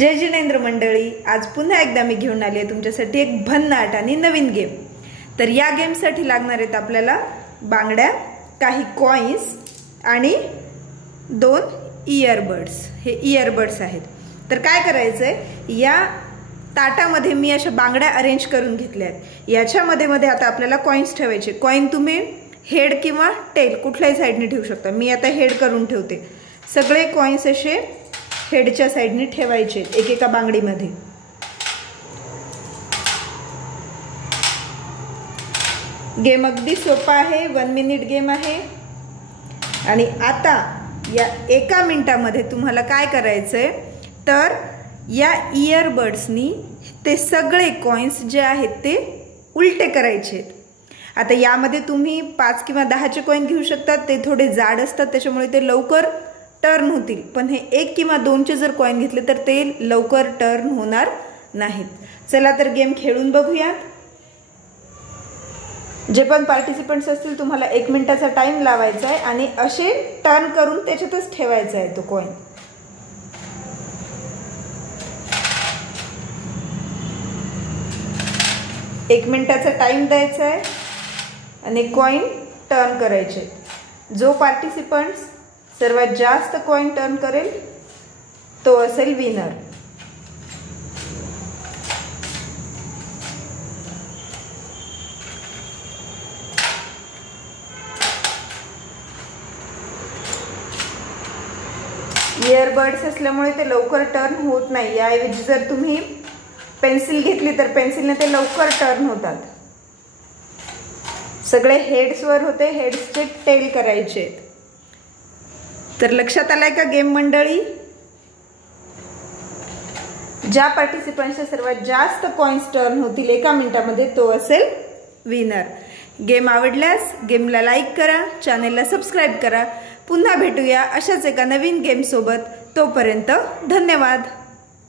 जय जिनेंद्र मंडळी, आज पुन्हा एकदा मी घेऊन आली आहे तुमच्यासाठी एक भन्नाट आणि नवीन गेम। तर या गेमसाठी लागणार आहेत आपल्याला बांगड्या, काही कॉइन्स आणि 2 इयरबड्स। हे इयरबड्स आहेत। तर काय करायचंय, या ताटामध्ये मी अशा बांगड्या अरेंज करून घेतल्या आहेत। याच्यामध्ये मध्ये आता आपल्याला कॉइन्स ठेवायचे। कॉइन तुम्ही हेड किंवा टेल कुठल्याही साइडने ठेवू शकता। मी आता हेड करून ठेवते। सगळे कॉइन्स असे हेडच्या साइडने ठेवायचे एकेका बांगडीमध्ये। गेम अगदी सोपा आहे, 1 मिनिट गेम आहे। आणि आता या 1 मिनिटामध्ये तुम्हाला काय करायचंय, तर या इयरबड्सनी ते सगळे कॉइन्स जे आहेत ते उलटे करायचे। आता यामध्ये तुम्ही 5 किंवा 10चे कॉइन घेऊ शकता। ते थोडे जाड असतात त्याच्यामुळे ते लवकर टर्न होतील, पण हे 1 किंवा 2चे जर कॉइन घेतले तर ते लवकर टर्न होणार नाहीत। चला तर गेम खेळून बघूया। जे पण पार्टिसिपंट्स असतील तुम्हाला 1 मिनिटाचा टाइम लावायचा आहे आणि असे टर्न करून त्याच्यातच ठेवायचा आहे तो कॉइन। एक मिनिटाचा टाइम द्यायचा आहे आणि कॉइन टर्न करायचे। जो पार्टिसिपंट्स सर्वात जास्त कॉइन टर्न करेल तो असेल विनर। इयरबड्स असल्यामुळे ते लवकर टर्न होत नाही। याऐवजी जर तुम्ही पेन्सिल घेतली तर पेन्सिलने ते लवकर टर्न होतात। सगळे हेड्सवर होते, हेड्सचे टेल करायचे। तर लक्षात आलाय का गेम मंडळी? ज्या पार्टिसिपंट्सचे सर्वात जास्त कॉइन्स टर्न होतील 1 मिनिटामध्ये तो असेल विनर। गेम आवडल्यास गेमला लाईक करा, चॅनेलला सबस्क्राइब करा। पुन्हा भेटूया अशाच एका नवीन गेम सोबत। तोपर्यंत धन्यवाद।